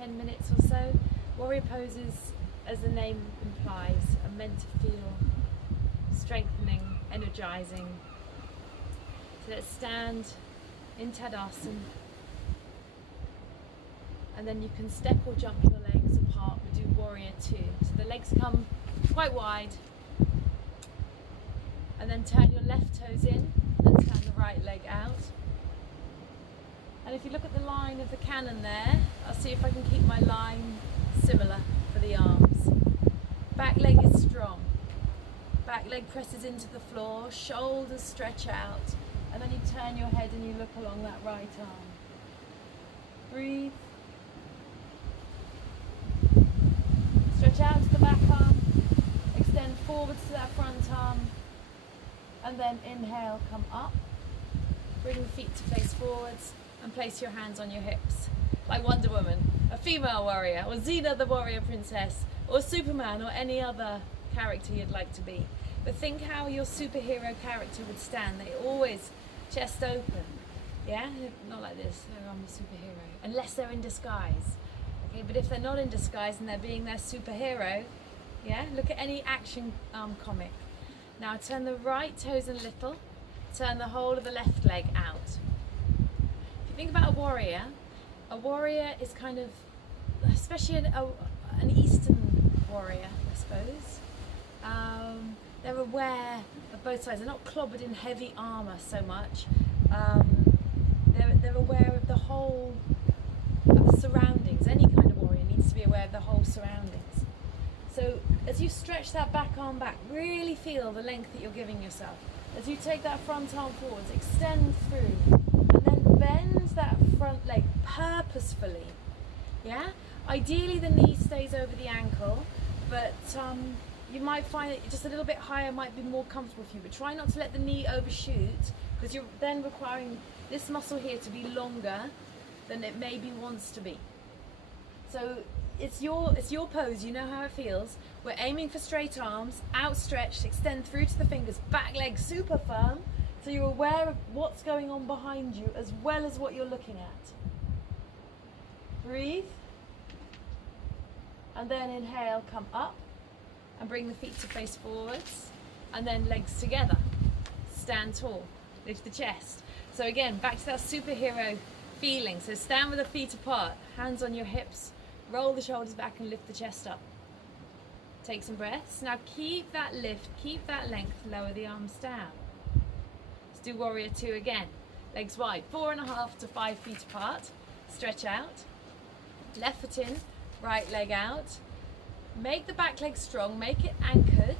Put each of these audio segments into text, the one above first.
10 minutes or so. Warrior poses, as the name implies, are meant to feel strengthening, energizing. So let's stand in Tadasana, and then you can step or jump your legs apart. We do Warrior 2. So the legs come quite wide, and then turn your left toes in and turn the right leg out. And if you look at the line of the cannon there, I'll see if I can keep my line similar for the arms. Back leg is strong. Back leg presses into the floor, shoulders stretch out, and then you turn your head and you look along that right arm. Breathe. Stretch out to the back arm, extend forwards to that front arm, and then inhale, come up. Bring the feet to face forwards and place your hands on your hips. Like Wonder Woman, a female warrior, or Xena the warrior princess, or Superman, or any other character you'd like to be. But think how your superhero character would stand. They always chest open, yeah? Not like this, I'm a superhero, unless they're in disguise. Okay, but if they're not in disguise and they're being their superhero, yeah? Look at any action comic. Now turn the right toes a little, turn the whole of the left leg out. If you think about a warrior is kind of, especially an Eastern warrior, I suppose. They're aware of both sides. They're not clobbered in heavy armour so much. They're aware of the whole of the surroundings. Any kind of warrior needs to be aware of the whole surroundings. So as you stretch that back arm back, really feel the length that you're giving yourself. As you take that front arm forwards, extend through, and then bend that front leg purposefully. Yeah? Ideally the knee stays over the ankle, but you might find that just a little bit higher might be more comfortable for you, but try not to let the knee overshoot, because you're then requiring this muscle here to be longer than it maybe wants to be. So it's your pose, you know how it feels. We're aiming for straight arms, outstretched, extend through to the fingers, back leg super firm, so you're aware of what's going on behind you as well as what you're looking at. Breathe, and then inhale, come up, and bring the feet to face forwards, and then legs together. Stand tall, lift the chest. So again, back to that superhero feeling. So stand with the feet apart, hands on your hips, roll the shoulders back and lift the chest up. Take some breaths. Now keep that lift, keep that length, lower the arms down. Let's do Warrior 2 again. Legs wide, 4.5 to 5 feet apart. Stretch out. Left foot in, right leg out. Make the back leg strong, make it anchored,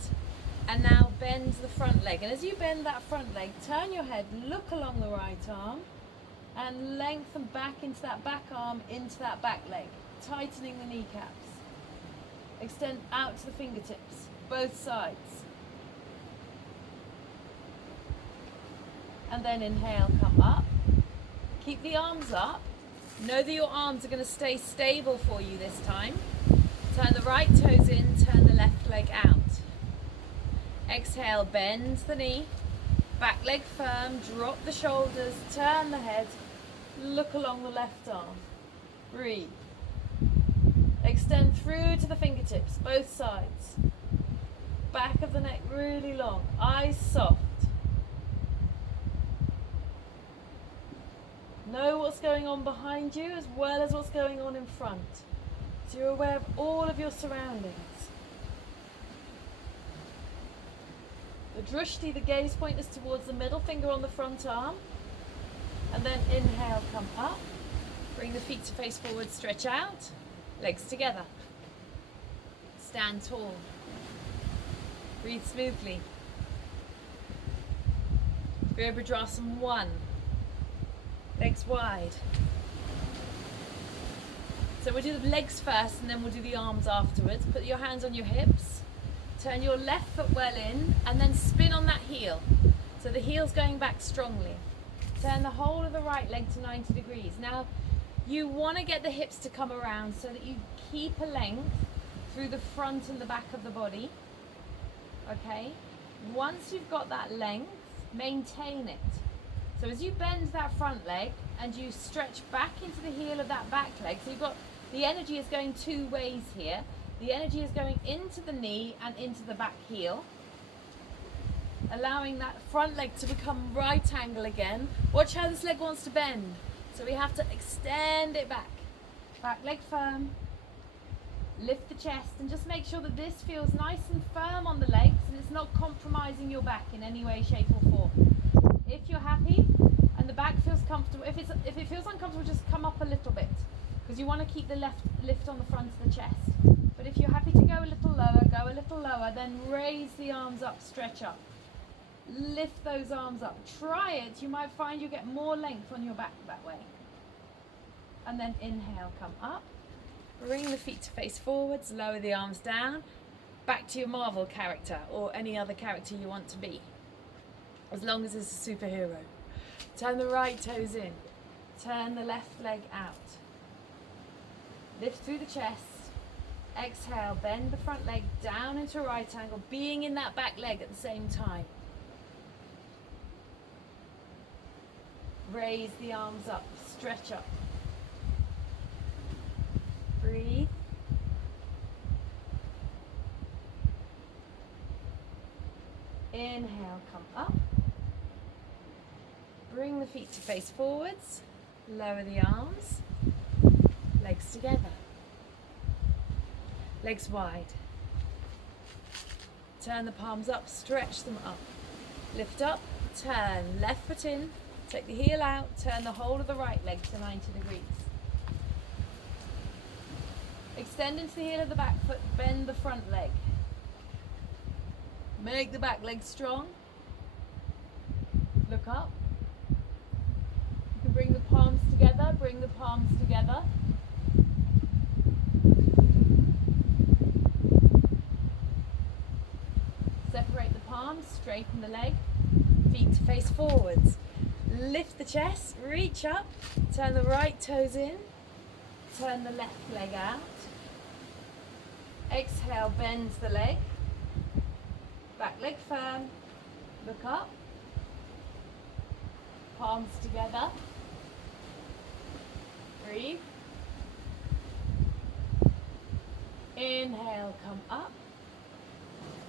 and now bend the front leg. And as you bend that front leg, turn your head, look along the right arm, and lengthen back into that back arm, into that back leg, tightening the kneecaps. Extend out to the fingertips, both sides. And then inhale, come up. Keep the arms up. Know that your arms are going to stay stable for you this time. Turn the right toes in, turn the left leg out. Exhale, bend the knee, back leg firm, drop the shoulders, turn the head, look along the left arm. Breathe. Extend through to the fingertips, both sides. Back of the neck really long, eyes soft. Know what's going on behind you as well as what's going on in front. So you're aware of all of your surroundings. The drishti, the gaze point, is towards the middle finger on the front arm. And then inhale, come up. Bring the feet to face forward, stretch out. Legs together. Stand tall. Breathe smoothly. Virabhadrasana 1. Legs wide. So we'll do the legs first and then we'll do the arms afterwards. Put your hands on your hips. Turn your left foot well in and then spin on that heel. So the heel's going back strongly. Turn the whole of the right leg to 90 degrees. Now you want to get the hips to come around so that you keep a length through the front and the back of the body. Okay? Once you've got that length, maintain it. So as you bend that front leg and you stretch back into the heel of that back leg, so you've got the energy is going two ways here. The energy is going into the knee and into the back heel, allowing that front leg to become right angle again. Watch how this leg wants to bend. So we have to extend it back. Back leg firm. Lift the chest and just make sure that this feels nice and firm on the legs and it's not compromising your back in any way, shape or form. If you're happy and the back feels comfortable, if it feels uncomfortable, just come up a little bit because you want to keep the lift on the front of the chest. But if you're happy to go a little lower, then raise the arms up, stretch up. Lift those arms up. Try it. You might find you get more length on your back that way. And then inhale, come up. Bring the feet to face forwards, lower the arms down. Back to your Marvel character or any other character you want to be. As long as it's a superhero. Turn the right toes in. Turn the left leg out. Lift through the chest. Exhale, bend the front leg down into a right angle, being in that back leg at the same time. Raise the arms up, stretch up. Breathe. Inhale, come up. Bring the feet to face forwards. Lower the arms. Legs together. Legs wide. Turn the palms up, stretch them up. Lift up, turn, left foot in. Take the heel out, turn the whole of the right leg to 90 degrees. Extend into the heel of the back foot, bend the front leg. Make the back leg strong. Look up. You can bring the palms together, bring the palms together. Separate the palms, straighten the leg, feet to face forwards. Lift the chest, reach up, turn the right toes in, turn the left leg out. Exhale, bend the leg, back leg firm, look up, palms together, breathe. Inhale, come up,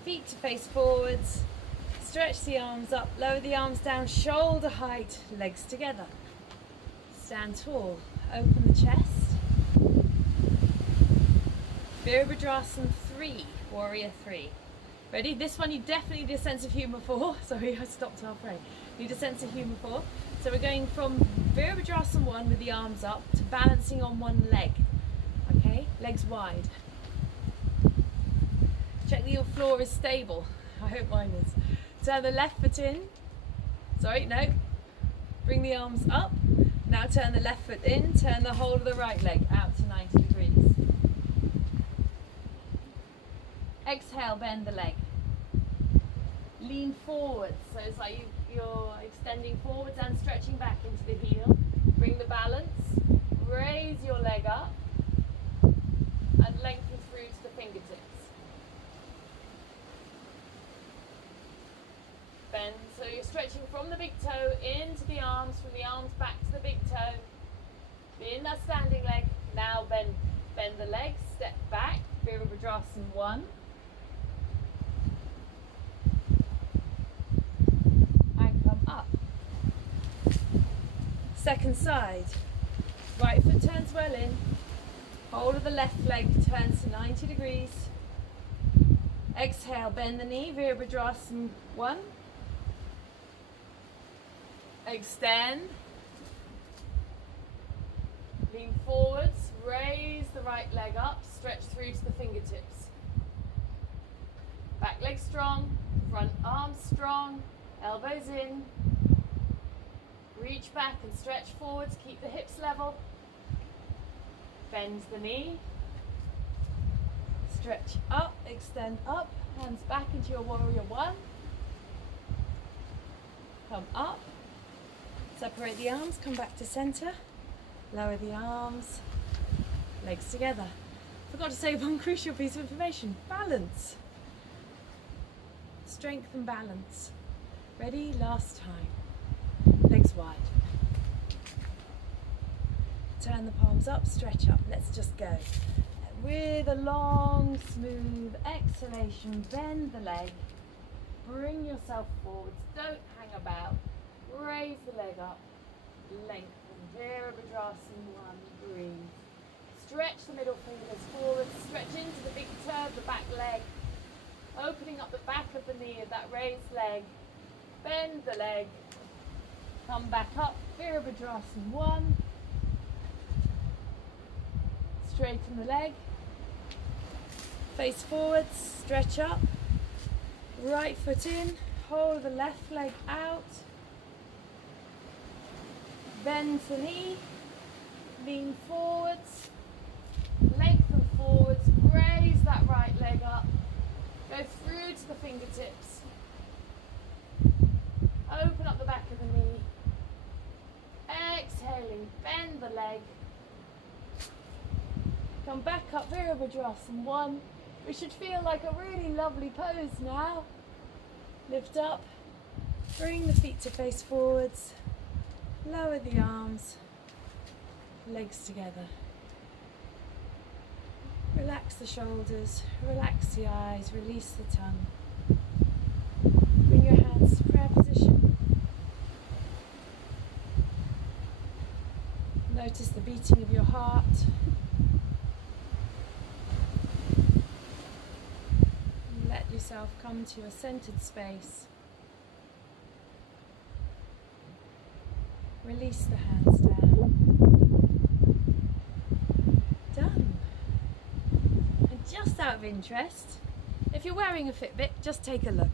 feet to face forwards. Stretch the arms up, lower the arms down, shoulder height, legs together. Stand tall, open the chest. Virabhadrasana 3, Warrior 3. Ready? This one you definitely need a sense of humour for. Sorry, I stopped halfway. Need a sense of humour for. So we're going from Virabhadrasana 1 with the arms up to balancing on one leg. Okay, legs wide. Check that your floor is stable. I hope mine is. Turn the left foot in. Sorry, no. Bring the arms up. Now turn the left foot in. Turn the whole of the right leg out to 90 degrees. Exhale, bend the leg. Lean forwards. So it's like you're extending forwards and stretching back into the heel. Bring the balance. Raise your leg up. And lengthen through to the fingertips. Bend, so you're stretching from the big toe into the arms, from the arms back to the big toe. Be in that standing leg. Now bend the leg, step back, Virabhadrasana 1. And come up. Second side. Right foot turns well in. Whole of the left leg turns to 90 degrees. Exhale, bend the knee, Virabhadrasana 1. Extend, lean forwards, raise the right leg up, stretch through to the fingertips. Back leg strong, front arm strong, elbows in. Reach back and stretch forwards, keep the hips level. Bend the knee. Stretch up, extend up, hands back into your Warrior 1. Come up. Separate the arms, come back to center, lower the arms, legs together. Forgot to say one crucial piece of information, balance. Strength and balance. Ready? Last time. Legs wide. turn the palms up, stretch up. Let's just go. With a long, smooth exhalation, bend the leg. Bring yourself forwards. Don't hang about. Raise the leg up. Lengthen. Virabhadrasana 1. Breathe. Stretch the middle fingers forward. Stretch into the big toe of the back leg. Opening up the back of the knee of that raised leg. Bend the leg. Come back up. Virabhadrasana 1. Straighten the leg. Face forwards. Stretch up. Right foot in. Hold the left leg out. Bend the knee. Lean forwards. Lengthen forwards. Raise that right leg up. Go through to the fingertips. Open up the back of the knee. Exhaling, bend the leg. Come back up, Virabhadrasana 1. We should feel like a really lovely pose now. Lift up, bring the feet to face forwards. Lower the arms, legs together. Relax the shoulders, relax the eyes, release the tongue. Bring your hands to prayer position. Notice the beating of your heart. Let yourself come to a centered space. Release the hands down. Done. And just out of interest, if you're wearing a Fitbit, just take a look.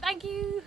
Thank you.